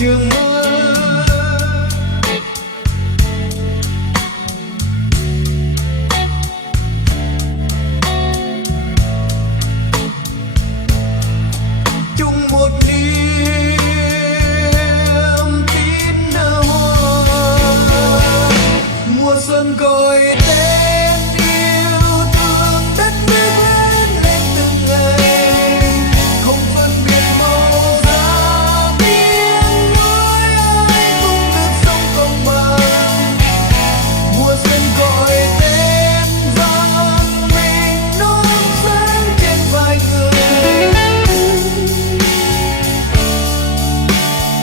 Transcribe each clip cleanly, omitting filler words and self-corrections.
trường mơ. Chung một niềm tin nở hoa, mùa xuân gọi tên yêu thương đất nước lớn lên từng ngày, không phân biệt màu da tiếng nói ai cũng được sống công bằng. Mùa xuân gọi tên rằng mình nón sáng trên vai người,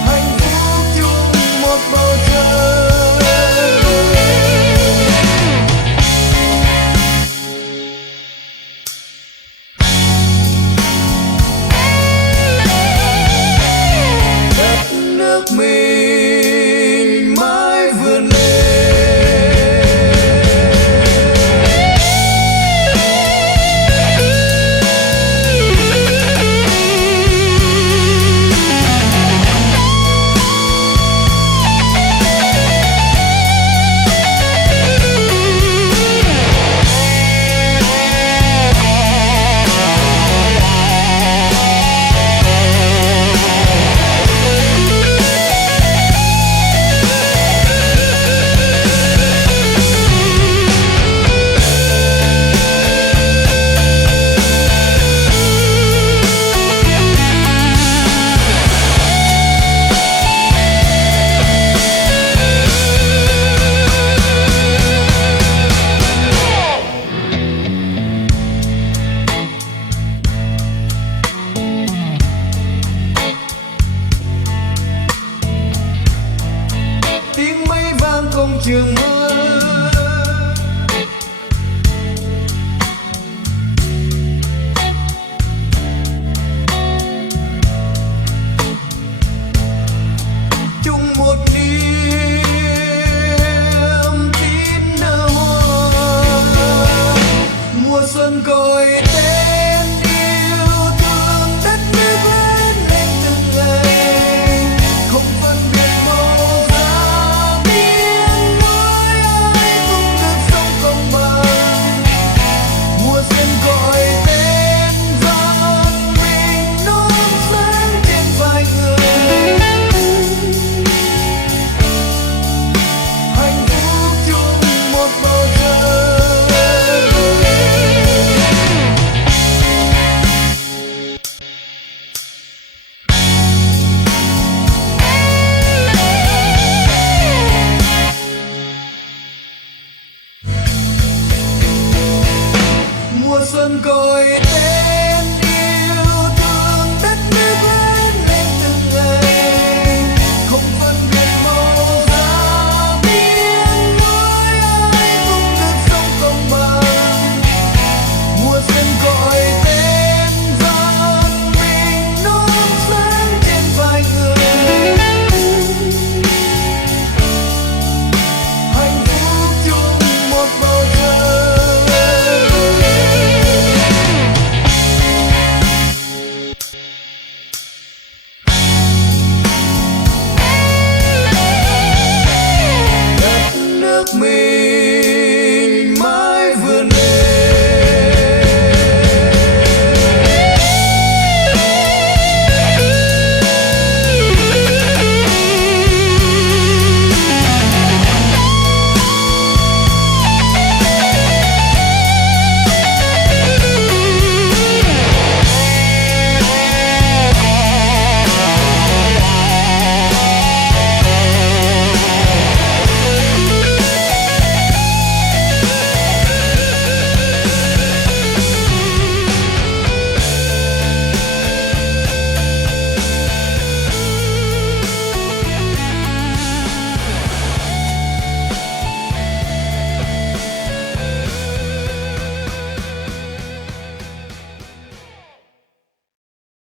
hạnh phúc chung một bầu trời. Đất nước mình mãi vươn lên. Tiếng mây vang không trường mơ.